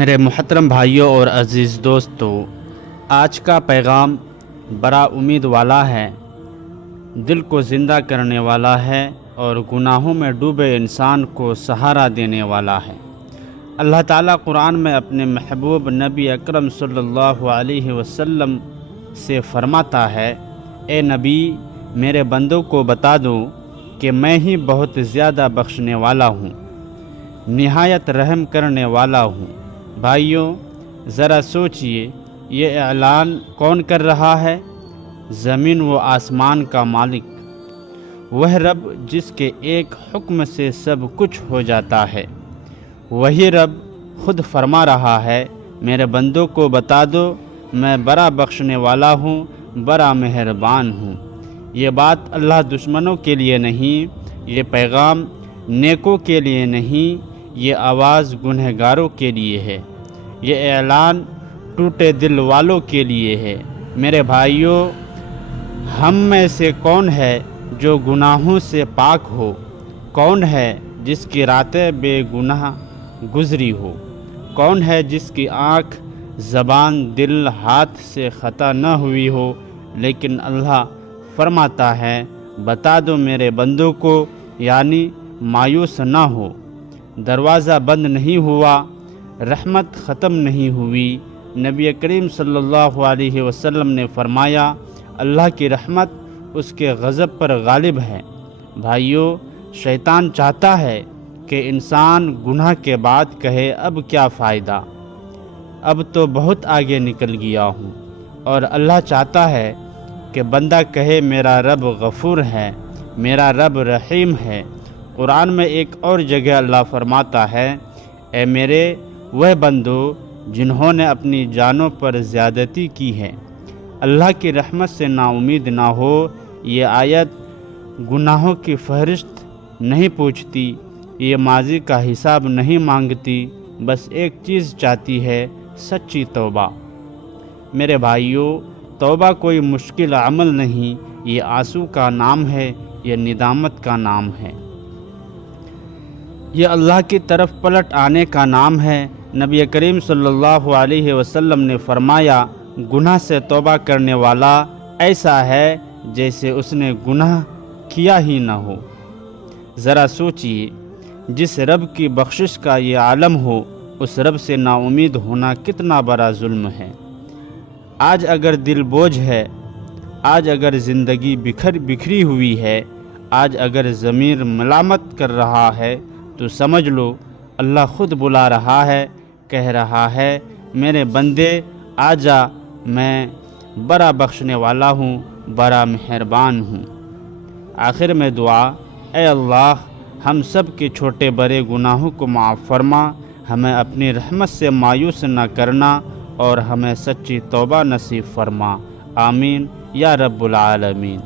میرے محترم بھائیوں اور عزیز دوستو، آج کا پیغام بڑا امید والا ہے، دل کو زندہ کرنے والا ہے اور گناہوں میں ڈوبے انسان کو سہارا دینے والا ہے۔ اللہ تعالیٰ قرآن میں اپنے محبوب نبی اکرم صلی اللہ علیہ وسلم سے فرماتا ہے، اے نبی میرے بندوں کو بتا دو کہ میں ہی بہت زیادہ بخشنے والا ہوں، نہایت رحم کرنے والا ہوں۔ بھائیوں ذرا سوچئے، یہ اعلان کون کر رہا ہے؟ زمین و آسمان کا مالک، وہ رب جس کے ایک حکم سے سب کچھ ہو جاتا ہے۔ وہی رب خود فرما رہا ہے، میرے بندوں کو بتا دو میں بڑا بخشنے والا ہوں، بڑا مہربان ہوں۔ یہ بات اللہ دشمنوں کے لیے نہیں، یہ پیغام نیکوں کے لیے نہیں، یہ آواز گنہگاروں کے لیے ہے، یہ اعلان ٹوٹے دل والوں کے لیے ہے۔ میرے بھائیوں، ہم میں سے کون ہے جو گناہوں سے پاک ہو؟ کون ہے جس کی راتیں بے گناہ گزری ہو؟ کون ہے جس کی آنکھ، زبان، دل، ہاتھ سے خطا نہ ہوئی ہو؟ لیکن اللہ فرماتا ہے، بتا دو میرے بندوں کو، یعنی مایوس نہ ہو۔ دروازہ بند نہیں ہوا، رحمت ختم نہیں ہوئی۔ نبی کریم صلی اللہ علیہ وسلم نے فرمایا، اللہ کی رحمت اس کے غضب پر غالب ہے۔ بھائیوں، شیطان چاہتا ہے کہ انسان گناہ کے بعد کہے اب کیا فائدہ، اب تو بہت آگے نکل گیا ہوں، اور اللہ چاہتا ہے کہ بندہ کہے میرا رب غفور ہے، میرا رب رحیم ہے۔ قرآن میں ایک اور جگہ اللہ فرماتا ہے، اے میرے وہ بندو جنہوں نے اپنی جانوں پر زیادتی کی ہے، اللہ کی رحمت سے نا امید نہ ہو۔ یہ آیت گناہوں کی فہرست نہیں پوچھتی، یہ ماضی کا حساب نہیں مانگتی، بس ایک چیز چاہتی ہے، سچی توبہ۔ میرے بھائیوں، توبہ کوئی مشکل عمل نہیں، یہ آنسو کا نام ہے، یہ ندامت کا نام ہے، یہ اللہ کی طرف پلٹ آنے کا نام ہے۔ نبی کریم صلی اللہ علیہ وسلم نے فرمایا، گناہ سے توبہ کرنے والا ایسا ہے جیسے اس نے گناہ کیا ہی نہ ہو۔ ذرا سوچئے، جس رب کی بخشش کا یہ عالم ہو، اس رب سے نا امید ہونا کتنا بڑا ظلم ہے۔ آج اگر دل بوجھ ہے، آج اگر زندگی بکھری ہوئی ہے، آج اگر ضمیر ملامت کر رہا ہے، تو سمجھ لو اللہ خود بلا رہا ہے، کہہ رہا ہے، میرے بندے آجا، میں بڑا بخشنے والا ہوں، بڑا مہربان ہوں۔ آخر میں دعا، اے اللہ ہم سب کے چھوٹے بڑے گناہوں کو معاف فرما، ہمیں اپنی رحمت سے مایوس نہ کرنا اور ہمیں سچی توبہ نصیب فرما۔ آمین یا رب العالمین۔